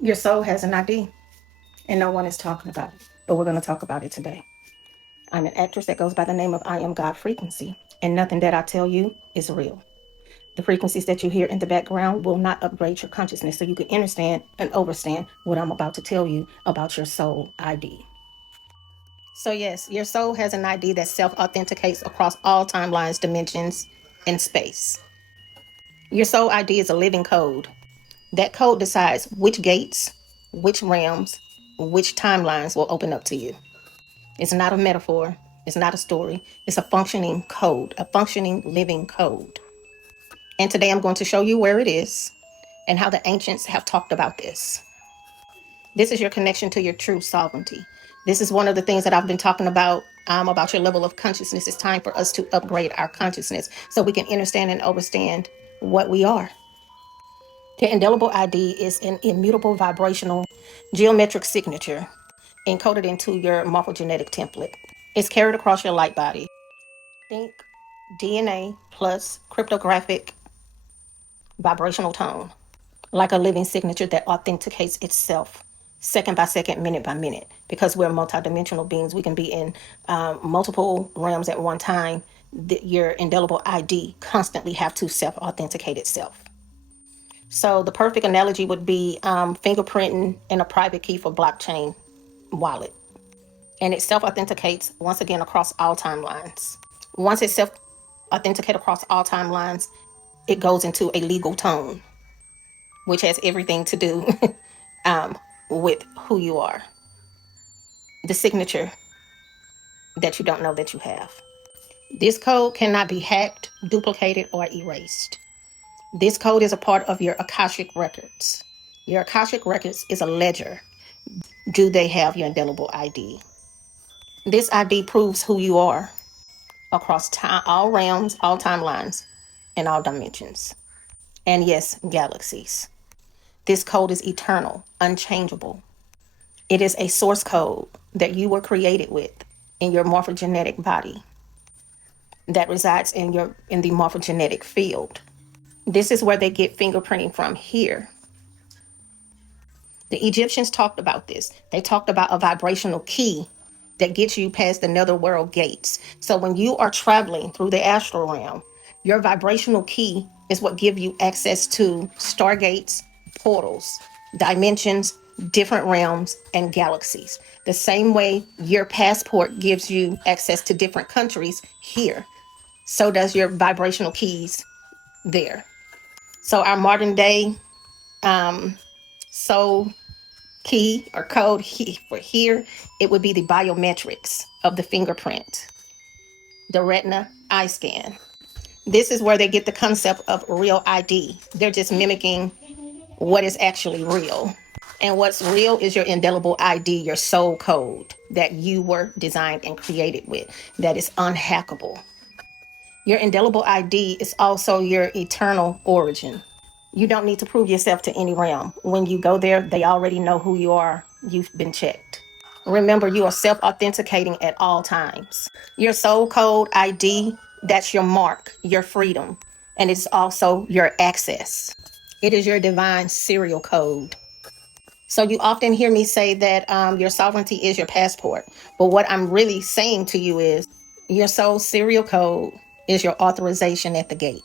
Your soul has an ID, and no one is talking about it, but we're going to talk about it today. I'm an actress that goes by the name of I Am God Frequency, and nothing that I tell you is real. The frequencies that you hear in the background will not upgrade your consciousness so you can understand and overstand what I'm about to tell you about your soul ID. So, yes, your soul has an ID that self authenticates across all timelines, dimensions, and space. Your soul ID is a living code. That code decides which gates, which realms, which timelines will open up to you. It's not a metaphor, it's not a story, it's a functioning code, a functioning living code. And today I'm going to show you where it is and how the ancients have talked about this. This is your connection to your true sovereignty. This is one of the things that I've been talking about your level of consciousness. It's time for us to upgrade our consciousness so we can understand and overstand what we are. The indelible ID is an immutable vibrational geometric signature encoded into your morphogenetic template. It's carried across your light body. Think DNA plus cryptographic vibrational tone, like a living signature that authenticates itself second by second, minute by minute. Because we're multidimensional beings, we can be in multiple realms at one time. Your indelible ID constantly have to self-authenticate itself. So the perfect analogy would be fingerprinting in a private key for blockchain wallet. And it self-authenticates once again across all timelines. Once it self-authenticates across all timelines, it goes into a legal tone, which has everything to do with who you are. The signature that you don't know that you have. This code cannot be hacked, duplicated, or erased. This code is a part of your Akashic records. Your Akashic records is a ledger. Do they have your indelible ID? This ID proves who you are across time, all realms, all timelines, and all dimensions. And yes, galaxies. This code is eternal, unchangeable. It is a source code that you were created with in your morphogenetic body that resides in the morphogenetic field. This is where they get fingerprinting from here. The Egyptians talked about this. They talked about a vibrational key that gets you past the netherworld gates. So when you are traveling through the astral realm, your vibrational key is what gives you access to stargates, portals, dimensions, different realms, and galaxies. The same way your passport gives you access to different countries here, so does your vibrational keys there. So our modern day soul key or code for here, it would be the biometrics of the fingerprint, the retina eye scan. This is where they get the concept of real ID. They're just mimicking what is actually real. And what's real is your indelible ID, your soul code that you were designed and created with, that is unhackable. Your indelible ID is also your eternal origin. You don't need to prove yourself to any realm. When you go there, they already know who you are. You've been checked. Remember, you are self-authenticating at all times. Your soul code ID, that's your mark, your freedom, and it's also your access. It is your divine serial code. So you often hear me say that your sovereignty is your passport. But what I'm really saying to you is your soul serial code is your authorization at the gate.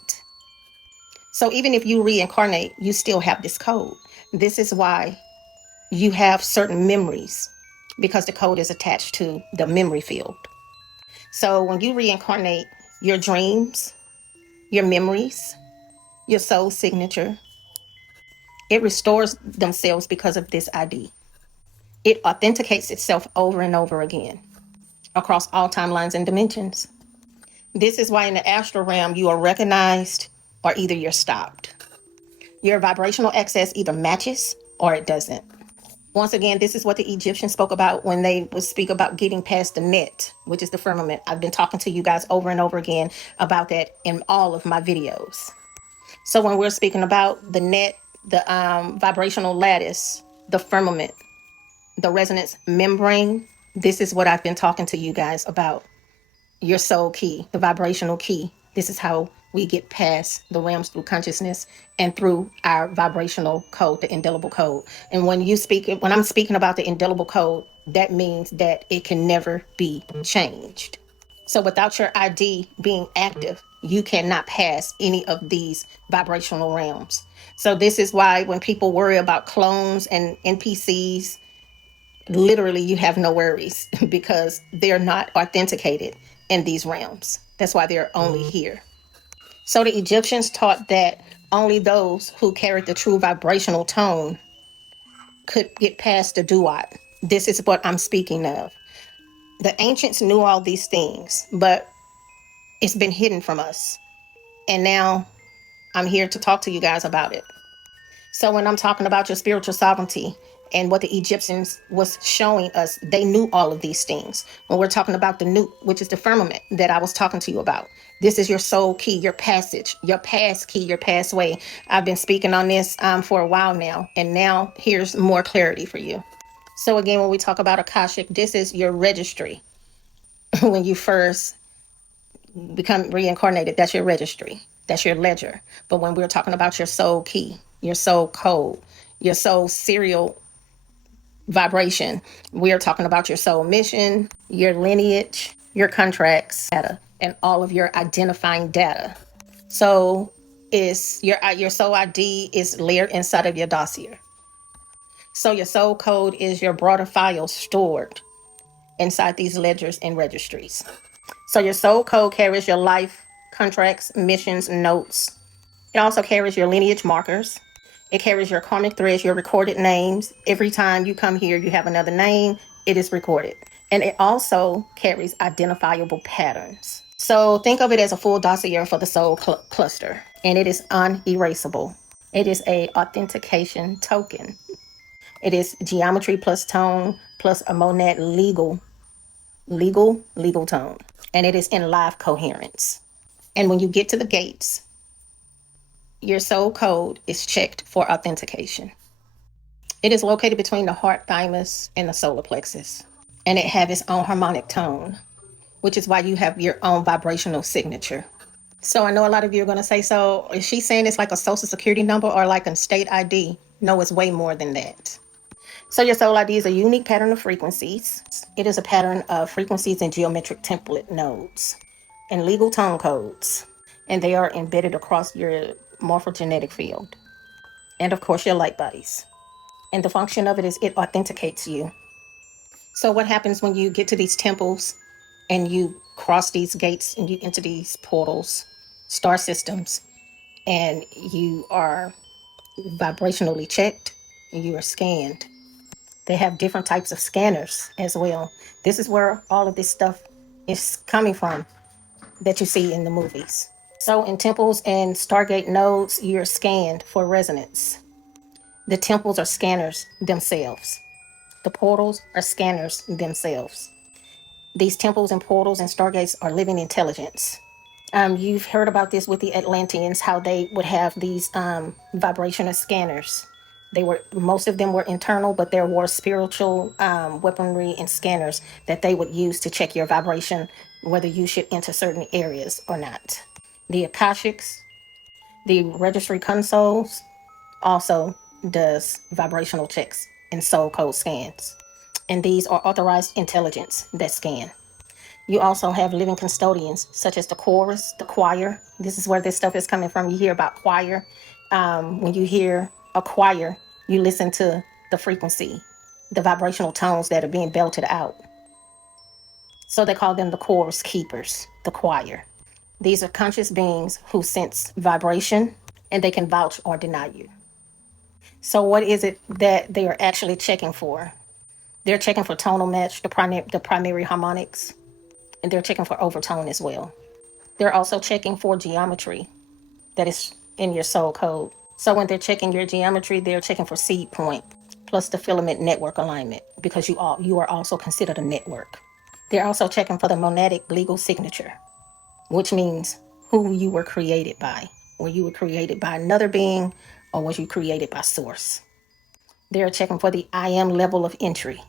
So even if you reincarnate, you still have this code. This is why you have certain memories, because the code is attached to the memory field. So when you reincarnate, your dreams, your memories, your soul signature, it restores themselves because of this ID. It authenticates itself over and over again across all timelines and dimensions. This is why in the astral realm, you are recognized or either you're stopped. Your vibrational access either matches or it doesn't. Once again, this is what the Egyptians spoke about when they would speak about getting past the net, which is the firmament. I've been talking to you guys over and over again about that in all of my videos. So when we're speaking about the net, the vibrational lattice, the firmament, the resonance membrane, this is what I've been talking to you guys about. Your soul key, the vibrational key. This is how we get past the realms through consciousness and through our vibrational code, the indelible code. And when I'm speaking about the indelible code, that means that it can never be changed. So without your ID being active, you cannot pass any of these vibrational realms. So this is why when people worry about clones and NPCs, literally you have no worries because they're not authenticated in these realms. That's why they're only here. So the Egyptians taught that only those who carried the true vibrational tone could get past the duat. This is what I'm speaking of. The ancients knew all these things, but it's been hidden from us. And now I'm here to talk to you guys about it. So when I'm talking about your spiritual sovereignty and what the Egyptians was showing us, they knew all of these things. When we're talking about the newt, which is the firmament that I was talking to you about, this is your soul key, your passage, your pass key, your pathway. I've been speaking on this for a while now, and now here's more clarity for you. So again, when we talk about Akashic, this is your registry. When you first become reincarnated, that's your registry, that's your ledger. But when we're talking about your soul key, your soul code, your soul serial vibration, we are talking about your soul mission, your lineage, your contracts, data, and all of your identifying data. So is your soul ID is layered inside of your dossier. So your soul code is your broader file stored inside these ledgers and registries. So your soul code carries your life, contracts, missions, notes. It also carries your lineage markers. It carries your karmic threads, your recorded names. Every time you come here, you have another name. It is recorded. And it also carries identifiable patterns. So think of it as a full dossier for the soul cluster. And it is unerasable. It is a authentication token. It is geometry plus tone plus a monad legal tone. And it is in live coherence. And when you get to the gates, your soul code is checked for authentication. It is located between the heart thymus and the solar plexus. And it has its own harmonic tone, which is why you have your own vibrational signature. So I know a lot of you are going to say, so is she saying it's like a social security number or like a state ID? No, it's way more than that. So your soul ID is a unique pattern of frequencies. It is a pattern of frequencies and geometric template nodes and legal tone codes. And they are embedded across your morphogenetic field. And of course, your light bodies. And the function of it is it authenticates you. So what happens when you get to these temples and you cross these gates and you enter these portals, star systems, and you are vibrationally checked and you are scanned? They have different types of scanners as well. This is where all of this stuff is coming from that you see in the movies. So in temples and Stargate nodes, you're scanned for resonance. The temples are scanners themselves. The portals are scanners themselves. These temples and portals and stargates are living intelligence. You've heard about this with the Atlanteans, how they would have these vibrational scanners. Most of them were internal, but there were spiritual weaponry and scanners that they would use to check your vibration, whether you should enter certain areas or not. The Akashics, the registry consoles, also does vibrational checks and soul code scans. And these are authorized intelligence that scan. You also have living custodians, such as the chorus, the choir. This is where this stuff is coming from. You hear about choir. When you hear a choir, you listen to the frequency, the vibrational tones that are being belted out. So they call them the chorus keepers, the choir. These are conscious beings who sense vibration and they can vouch or deny you. So what is it that they are actually checking for? They're checking for tonal match, the primary harmonics, and they're checking for overtone as well. They're also checking for geometry that is in your soul code. So when they're checking your geometry, they're checking for seed point plus the filament network alignment, because you are also considered a network. They're also checking for the monadic legal signature, which means who you were created by. Were you created by another being, or was you created by source? They're checking for the I am level of entry,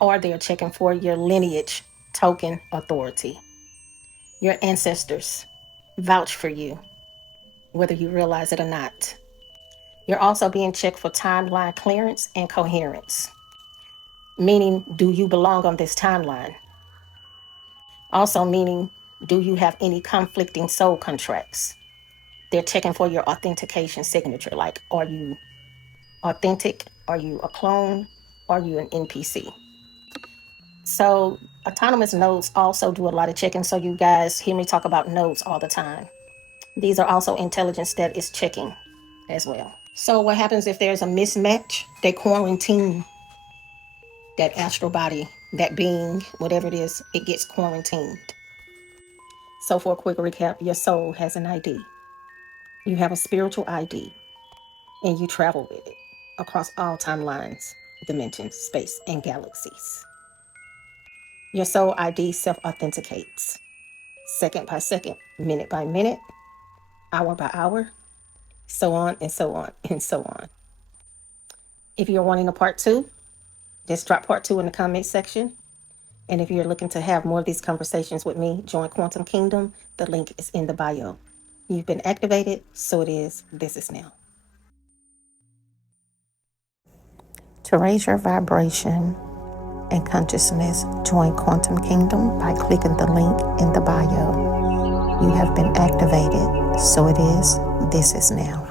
or they're checking for your lineage token authority, your ancestors, vouch for you, whether you realize it or not. You're also being checked for timeline clearance and coherence, meaning, do you belong on this timeline? Also, meaning, do you have any conflicting soul contracts? They're checking for your authentication signature. Like, are you authentic? Are you a clone? Are you an NPC? So, autonomous nodes also do a lot of checking. So, you guys hear me talk about nodes all the time. These are also intelligence that is checking as well. So, what happens if there's a mismatch? They quarantine that astral body, that being, whatever it is, it gets quarantined. So, for a quick recap, your soul has an ID. You have a spiritual ID, and you travel with it across all timelines, dimensions, space, and galaxies. Your soul ID self authenticates second by second, minute by minute, hour by hour, so on and so on and so on. If you're wanting a part two, just drop part two in the comment section. And if you're looking to have more of these conversations with me, join Quantum Kingdom. The link is in the bio. You've been activated, so it is. This is now. To raise your vibration and consciousness, join Quantum Kingdom by clicking the link in the bio. You have been activated, so it is. This is now.